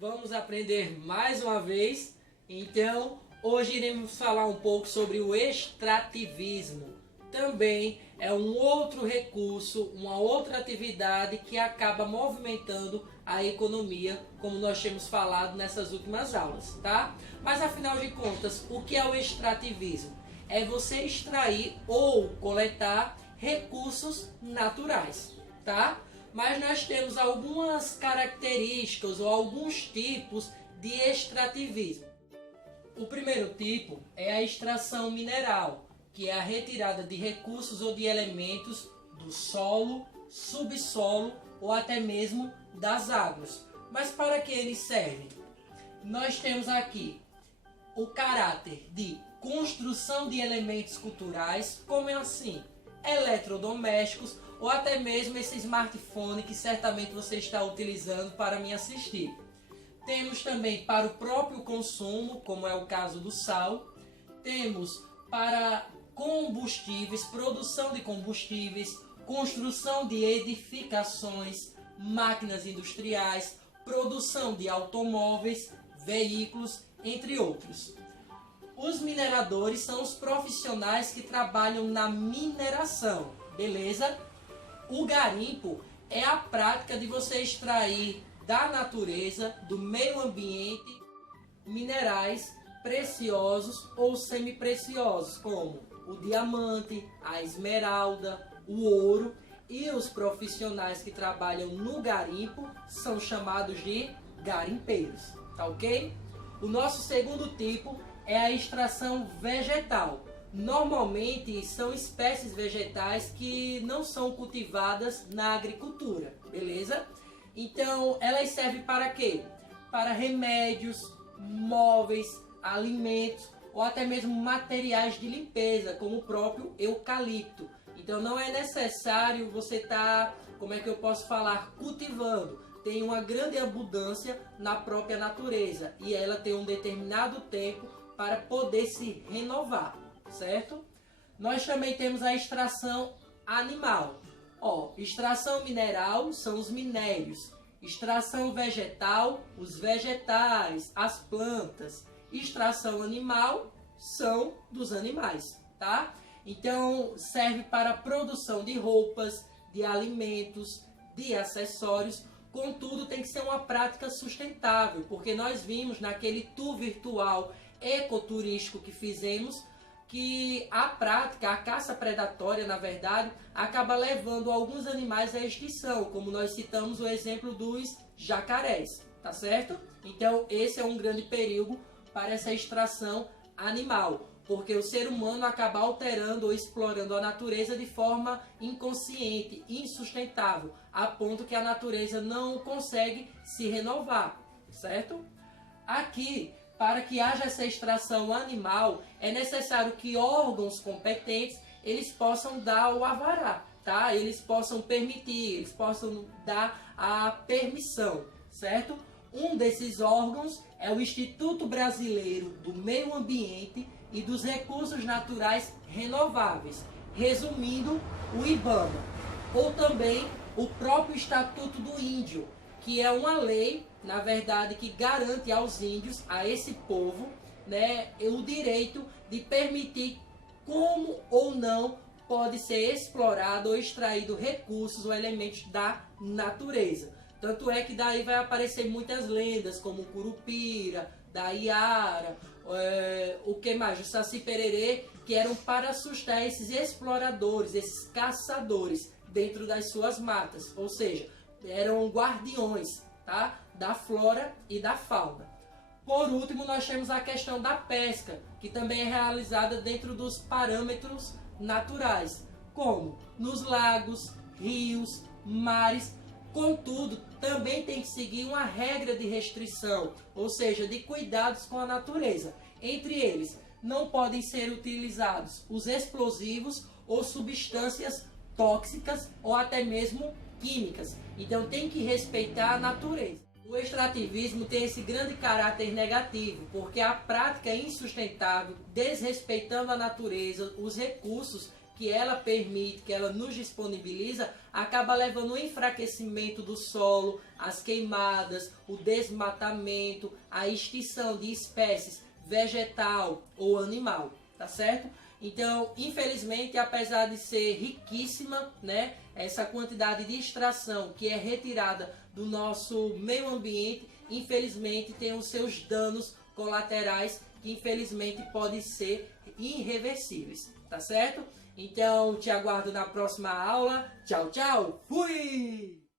Vamos aprender mais uma vez. Então, hoje iremos falar um pouco sobre o extrativismo. Também é um outro recurso, uma outra atividade que acaba movimentando a economia, como nós temos falado nessas últimas aulas, tá? Mas afinal de contas, o que é o extrativismo? É você extrair ou coletar recursos naturais, tá? Mas nós temos algumas características ou alguns tipos de extrativismo. O primeiro tipo é a extração mineral, que é a retirada de recursos ou de elementos do solo, subsolo ou até mesmo das águas. Mas para que eles servem? Nós temos aqui o caráter de construção de elementos culturais, como é assim? Eletrodomésticos ou até mesmo esse smartphone que certamente você está utilizando para me assistir. Temos também para o próprio consumo, como é o caso do sal. Temos para combustíveis, produção de combustíveis, construção de edificações, máquinas industriais, produção de automóveis, veículos, entre outros. Os mineradores são os profissionais que trabalham na mineração, beleza? O garimpo é a prática de você extrair da natureza, do meio ambiente, minerais preciosos ou semipreciosos, como o diamante, a esmeralda, o ouro, e os profissionais que trabalham no garimpo são chamados de garimpeiros, tá ok? O nosso segundo tipo é a extração vegetal. Normalmente são espécies vegetais que não são cultivadas na agricultura, beleza? Então elas servem para quê? Para remédios, móveis, alimentos ou até mesmo materiais de limpeza, como o próprio eucalipto. Então não é necessário você estar, como é que eu posso falar, cultivando. Tem uma grande abundância na própria natureza e ela tem um determinado tempo para poder se renovar, certo? Nós também temos a extração animal. Extração mineral são os minérios. Extração vegetal, os vegetais, as plantas. Extração animal são dos animais, tá? Então serve para a produção de roupas, de alimentos, de acessórios. Contudo, tem que ser uma prática sustentável, porque nós vimos naquele tour virtual ecoturístico que fizemos que a prática, a caça predatória, na verdade, acaba levando alguns animais à extinção, como nós citamos o exemplo dos jacarés, tá certo? Então esse é um grande perigo para essa extração animal, porque o ser humano acaba alterando ou explorando a natureza de forma inconsciente, insustentável, a ponto que a natureza não consegue se renovar, certo? Aqui, para que haja essa extração animal, é necessário que órgãos competentes eles possam dar o alvará, tá? Eles possam permitir, eles possam dar a permissão, certo? Um desses órgãos é o Instituto Brasileiro do Meio Ambiente e dos Recursos Naturais Renováveis, resumindo, o IBAMA, ou também o próprio Estatuto do Índio, que é uma lei, na verdade, que garante aos índios, a esse povo, né, o direito de permitir como ou não pode ser explorado ou extraído recursos ou elementos da natureza. Tanto é que daí vai aparecer muitas lendas, como o Curupira, da Iara, o que mais? O Saci Pererê, que eram para assustar esses exploradores, esses caçadores dentro das suas matas, ou seja, eram guardiões, tá? Da flora e da fauna. Por último, nós temos a questão da pesca, que também é realizada dentro dos parâmetros naturais, como nos lagos, rios, mares. Contudo, também tem que seguir uma regra de restrição, ou seja, de cuidados com a natureza. Entre eles, não podem ser utilizados os explosivos ou substâncias tóxicas ou até mesmo químicas. Então tem que respeitar a natureza. O extrativismo tem esse grande caráter negativo, porque a prática é insustentável, desrespeitando a natureza, os recursos que ela permite, que ela nos disponibiliza, acaba levando ao enfraquecimento do solo, as queimadas, o desmatamento, a extinção de espécies vegetal ou animal, tá certo? Então, infelizmente, apesar de ser riquíssima, né, essa quantidade de extração que é retirada do nosso meio ambiente, infelizmente tem os seus danos colaterais que infelizmente podem ser irreversíveis, tá certo? Então, te aguardo na próxima aula. Tchau, tchau. Fui!